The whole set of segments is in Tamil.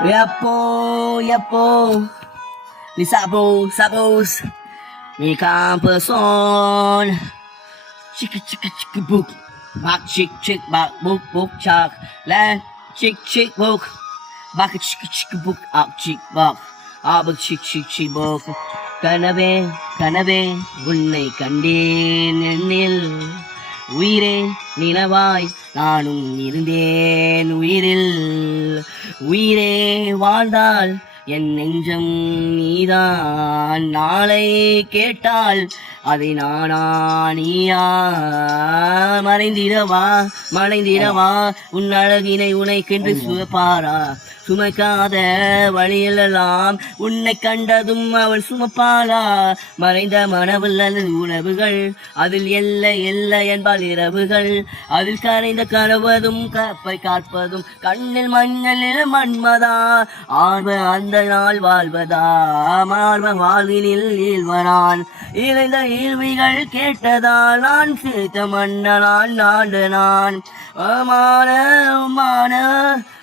Yapo, ni sabos, ni person. Chicka book, back chick back book chuck, land chick book, back chick book up chick book, up chick book. கனவே உன்னை கண்டேன் என்னில் உயிரே நிலவாய் நானும் இருந்தேன் உயிரே வாழ்ந்தால் என் நெஞ்சம் நீதான் நாளை கேட்டால் அதை நீயா மறைந்திடவா உன் அழகினை உனைக்கென்று சுமப்பாரா சுமக்காத வழியெல்லாம் உன்னை கண்டதும் அவள் சுமப்பாளா மறைந்த மனவில் உணவுகள் அதில் எல்லை என்பால் இரவுகள் அதில் கரைந்த கனவதும் கப்பை காப்பதும் கண்ணில் மஞ்சளில் மன்மதா ஆர்வ அந்த நாள் வாழ்வதா மார்வ வாழ்வினில் ஈழ்வரான் இணைந்த ஈழ்விகள் கேட்டதால் நான் சிரித்த மன்னனான் நான் மான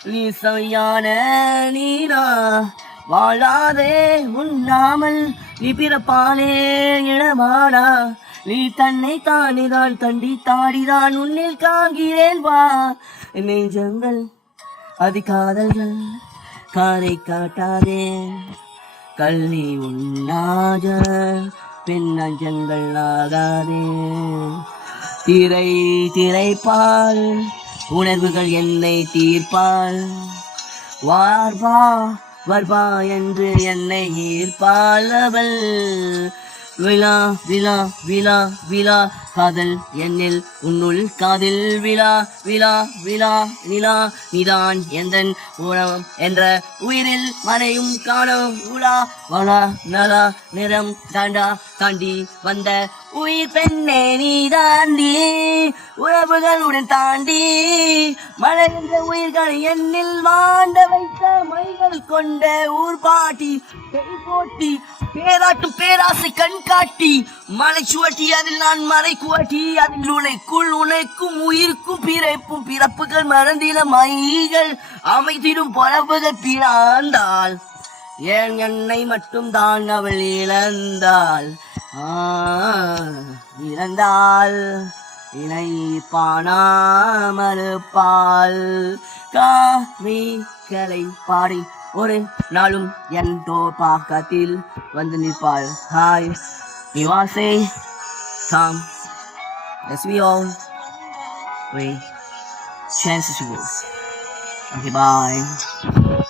நீ சையான நீனா வாழாதே உண்ணாமல் நீ பிறப்பாலே இளமானா நீ தன்னை தானிதான் தண்டி தாடிதான் உன்னில் காண்கிறேன் வா நெஞ்சங்கள் அதிகாதல்கள் காரை காட்டாதே கல்வி உண்ணாத பெண்ணஞ்சங்கள் ஆகாதே திரைப்பால் உணர்வுகள் என்னை தீர்ப்பால் வர்வா என்று என்னை ஈர்ப்பால் அவள் விழா காதல் என்னில் உன்னுள் காதில் விழா நிலா நீதான் எந்தன் உணவம் என்ற உயிரில் மனையும் காணும் வளா நலா நிறம் தாண்டி வந்த உயிர் பெண்ணே நீ தாண்டி உறவுகளுடன் தாண்டி மழை என்ற உயிர்கள் என்னில் வாண்ட வைத்த மைகள் கொண்ட ஊர் பாட்டி போட்டி பேராட்டும் பேராசை கண் காட்டி மலை சுவட்டி அதில் நான் மறை குவட்டி அதில் உனக்கும் உயிர்க்கும் பிறப்புகள் மறந்திட மைகள் அமைத்திடும் பொறப்புகள் பிறந்தாள் ஏன் என்னை மட்டும் தான் அவள் இழந்தாள் இணை பானாமறுப்பால் காவிகளை பாடி ஒரு நாளும் என் பாக்கத்தில் வந்து நிற்பாள் hi நிவாசே Tom, as we all wait, chances to go. Okay, bye.